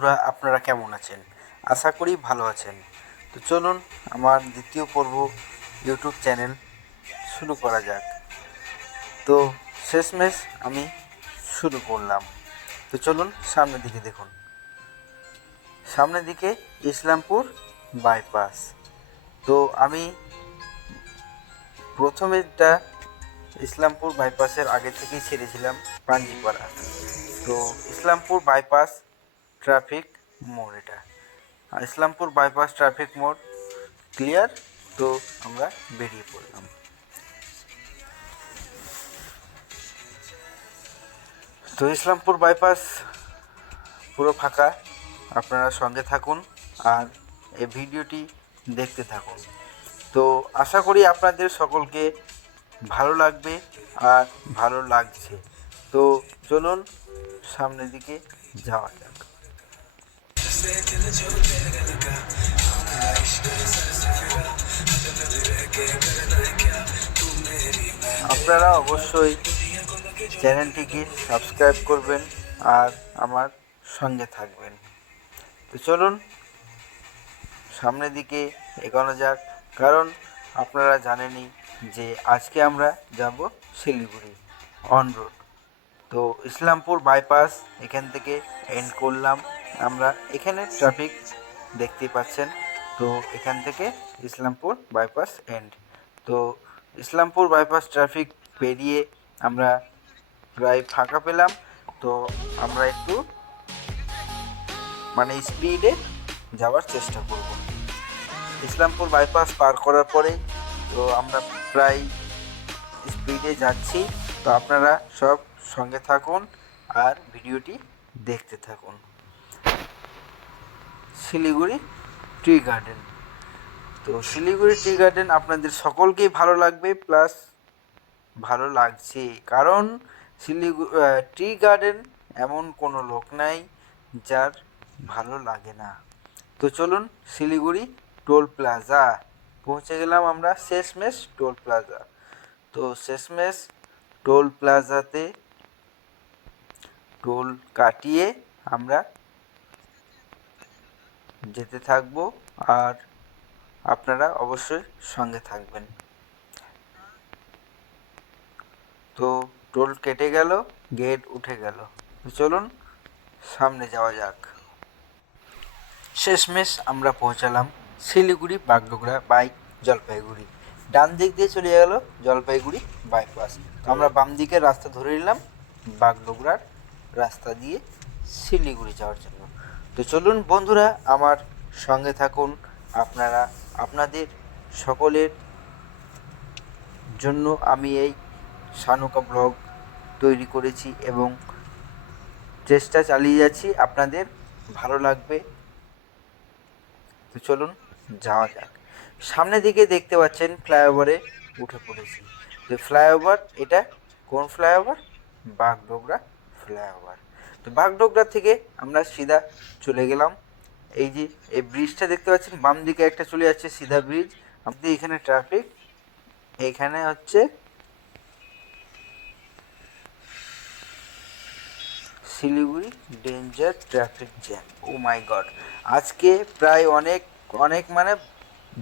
বন্ধুরা, আপনারা কেমন আছেন? আশা করি ভালো আছেন। তো চলুন আমার দ্বিতীয় পর্ব ইউটিউব চ্যানেল শুরু করা যাক। তো শেষমেশ আমি শুরু করলাম। তো চলুন সামনের দিকে দেখুন। সামনের দিকে ইসলামপুর বাইপাস। তো আমি প্রথমেরটা ইসলামপুর বাইপাসের আগে থেকেই ছেড়েছিলাম পাঞ্জিপাড়া। তো ইসলামপুর বাইপাস ট্রাফিক মোড়, এটা ইসলামপুর বাইপাস ট্রাফিক মোড় ক্লিয়ার। তো আমরা বেরিয়ে পড়লাম। তো ইসলামপুর বাইপাস পুরো ফাঁকা, আপনারা সঙ্গে থাকুন আর এই ভিডিওটি দেখতে থাকুন। তো আশা করি আপনাদের সকলকে ভালো লাগবে আর ভালো লাগছে। তো চলুন সামনের দিকে যাওয়া যাক। আপনারা অবশ্যই চ্যানেলটিকে সাবস্ক্রাইব করবেন আর আমার সঙ্গে থাকবেন। তো চলুন সামনের দিকে এগোনো যাক, কারণ আপনারা জানেনই যে আজকে আমরা যাব শিলিগুড়ি অন রোড। তো ইসলামপুর বাইপাস এখান থেকে এন্ড করলাম আমরা। এখানে ট্রাফিক দেখতে পাচ্ছেন। তো এখান থেকে ইসলামপুর বাইপাস এন্ড। তো ইসলামপুর বাইপাস ট্রাফিক পেরিয়ে আমরা প্রায় ফাঁকা পেলাম। তো আমরা একটু স্পিডে যাওয়ার চেষ্টা করব। ইসলামপুর বাইপাস পার করার পরে তো আমরা প্রায় স্পিডে যাচ্ছি। তো আপনারা সব সঙ্গে থাকুন আর ভিডিওটি দেখতে থাকুন। Siliguri tree garden. তো শিলিগুড়ি ট্রি গার্ডেন আপনাদের সকলকেই ভালো লাগবে, প্লাস ভালো লাগছে, কারণ শিলিগুড়ি ট্রি গার্ডেন এমন কোনো লোক নাই যার ভালো লাগে না। তো চলুন শিলিগুড়ি টোল প্লাজা পৌঁছে গেলাম আমরা, শেষমেশ টোল প্লাজা। তো শেষমেশ টোল প্লাজাতে টোল কাটিয়ে আমরা যেতে থাকবো আর আপনারা অবশ্যই সঙ্গে থাকবেন। তো টোল কেটে গেল, গেট উঠে গেল। তো চলুন সামনে যাওয়া যাক। শেষমেশ আমরা পৌঁছালাম শিলিগুড়ি বাগডোগরা বাই জলপাইগুড়ি। ডান দিক দিয়ে চলে গেল জলপাইগুড়ি বাইপাস। তো আমরা বাম দিকের রাস্তা ধরে নিলাম বাগডোগরার রাস্তা দিয়ে শিলিগুড়ি যাওয়ার জন্য। তো চলুন বন্ধুরা আমার সঙ্গে থাকুন। আপনারা আপনাদের সকলের জন্য আমি এই সানুকা ব্লগ তৈরি করেছি এবং চেষ্টা চালিয়ে যাচ্ছি, আপনাদের ভালো লাগবে। তো চলুন যাওয়া যাক। সামনের দিকে দেখতে পাচ্ছেন ফ্লাইওভারে উঠে পড়েছি। তো ফ্লাইওভার, এটা কোন ফ্লাইওভার? বাগডোগরা ফ্লাইওভার। তো বাগডোগরা থেকে আমরা সিধা চলে গেলাম। এই যে এই ব্রিজটা দেখতে পাচ্ছেন, বাম দিকে একটা চলে যাচ্ছে সিধা ব্রিজ। আপনি এখানে ট্রাফিক, এখানে হচ্ছে শিলিগুড়ি ডেঞ্জার ট্রাফিক জ্যাম। ও মাই গড, আজকে প্রায় অনেক অনেক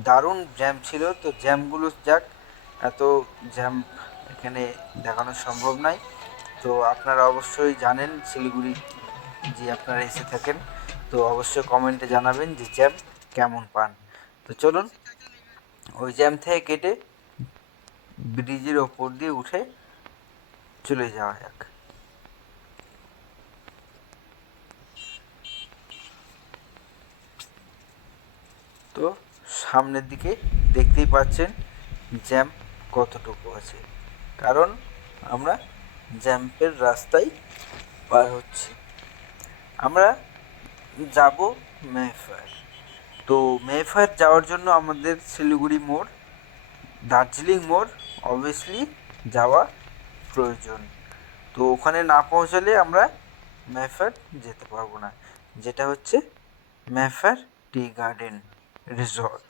দারুণ জ্যাম ছিল। তো জ্যামগুলো যাক, এত জ্যাম এখানে দেখানো সম্ভব নয়। তো আপনারা অবশ্যই জানেন শিলিগুড়ি যে আপনারা এসে থাকেন, তো অবশ্যই কমেন্টে জানাবেন যে জ্যাম কেমন পান। তো চলুন ওই জ্যাম থেকে কেটে ব্রিজের ওপর দিয়ে উঠে চলে যাওয়া যাক। তো সামনের দিকে দেখতেই পাচ্ছেন জ্যাম কতটুকু আছে, কারণ আমরা জ্যাম্পের রাস্তায় পার হচ্ছি। আমরা যাব মেফায়ার। তো মেফায়ার যাওয়ার জন্য আমাদের শিলিগুড়ি মোড়, দার্জিলিং মোড় অবভিয়াসলি যাওয়া প্রয়োজন। তো ওখানে না পৌঁছালে আমরা মেফায়ার যেতে পারবো না, যেটা হচ্ছে মেফায়ার টি গার্ডেন রিসর্ট।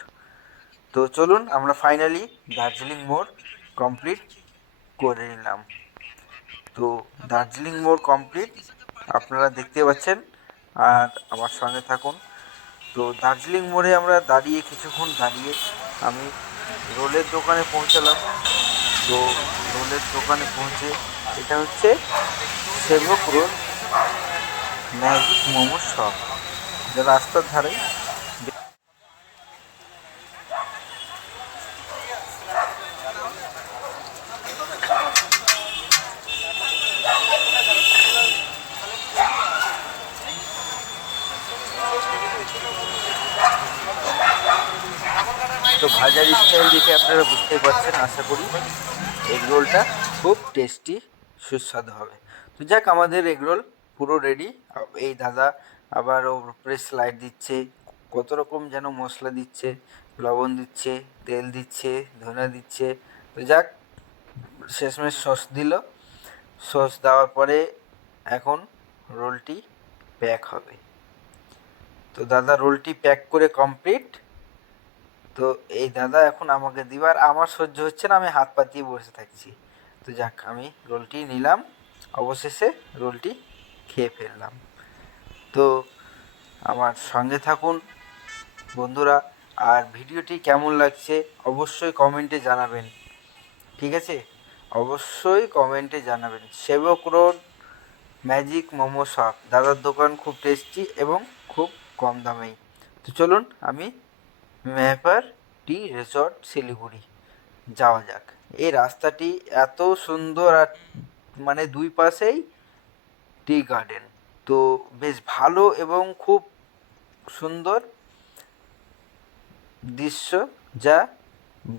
তো চলুন আমরা ফাইনালি দার্জিলিং মোড় কমপ্লিট করে নিলাম। তো দার্জিলিং মোড় কমপ্লিট, আপনারা দেখতে পাচ্ছেন আর আমার সঙ্গে থাকুন। তো দার্জিলিং মোড়ে আমরা কিছুক্ষণ দাঁড়িয়ে আমি রোলের দোকানে পৌঁছালাম। তো রোলের দোকানে পৌঁছে, এটা হচ্ছে সেবক রোড ম্যাজিক মোমো শপ, যা রাস্তার ধারে। তো ভাজার স্টাইল দেখে আপনারা বুঝতেই পারছেন, আশা করি এগরোলটা খুব টেস্টি সুস্বাদু হবে। তো যাক, আমাদের এগরোল পুরো রেডি। এই দাদা আবার ওর উপরে স্লাইড দিচ্ছে, কত রকম যেন মশলা দিচ্ছে, লবণ দিচ্ছে, তেল দিচ্ছে, ধনে দিচ্ছে। তো যাক, শেষমেশ সস দিল। সস দেওয়ার পরে এখন রোলটি প্যাক হবে। তো দাদা রোলটি প্যাক করে কমপ্লিট। তো এই দাদা এখন আমাকে দিবার, আমার সহ্য হচ্ছে না, আমি হাত পাতিয়ে বসে থাকছি। তো যাক, আমি রোলটি নিলাম, অবশেষে রোলটি খেয়ে ফেললাম। তো আমার সঙ্গে থাকুন বন্ধুরা, আর ভিডিওটি কেমন লাগছে অবশ্যই কমেন্টে জানাবেন, ঠিক আছে? অবশ্যই কমেন্টে জানাবেন। সেবক রোড ম্যাজিক মোমো শপ, দাদার দোকান খুব টেস্টি এবং খুব কম দামেই। তো চলুন, আমি মেহপার টি রিসর্ট শিলিগুড়ি যাওয়া যাক। এই রাস্তাটি এত সুন্দর, আর মানে দুই পাশেই টি গার্ডেন, তো বেশ ভালো এবং খুব সুন্দর দৃশ্য, যা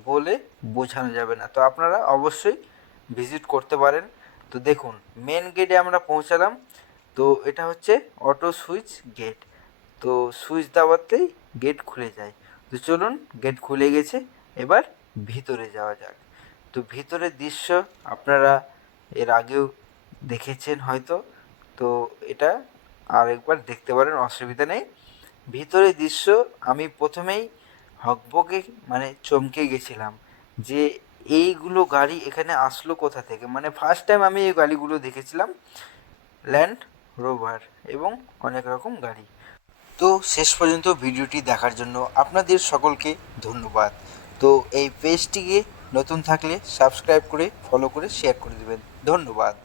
বলে বোঝানো যাবে না। তো আপনারা অবশ্যই ভিজিট করতে পারেন। তো দেখুন, মেন গেটে আমরা পৌঁছালাম। তো এটা হচ্ছে অটো সুইচ গেট। তো সুইচ দাবাতেই গেট খুলে যায়। তো চলুন, গেট খুলে গেছে, এবার ভিতরে যাওয়া যাক। তো ভিতরের দৃশ্য আপনারা এর আগেও দেখেছেন হয়তো, তো এটা আরেকবার দেখতে পারেন, অসুবিধা নেই। ভিতরের দৃশ্য আমি প্রথমেই হকবকে মানে চমকে গেছিলাম যে এইগুলো গাড়ি এখানে আসলো কোথা থেকে। মানে ফার্স্ট টাইম আমি এই গাড়িগুলো দেখেছিলাম, ল্যান্ড রোভার এবং অনেক রকম গাড়ি। তো শেষ পর্যন্ত ভিডিওটি দেখার জন্য আপনাদের সকলকে ধন্যবাদ। তো এই পেজটিকে নতুন থাকলে সাবস্ক্রাইব করে, ফলো করে, শেয়ার করে দেবেন। ধন্যবাদ।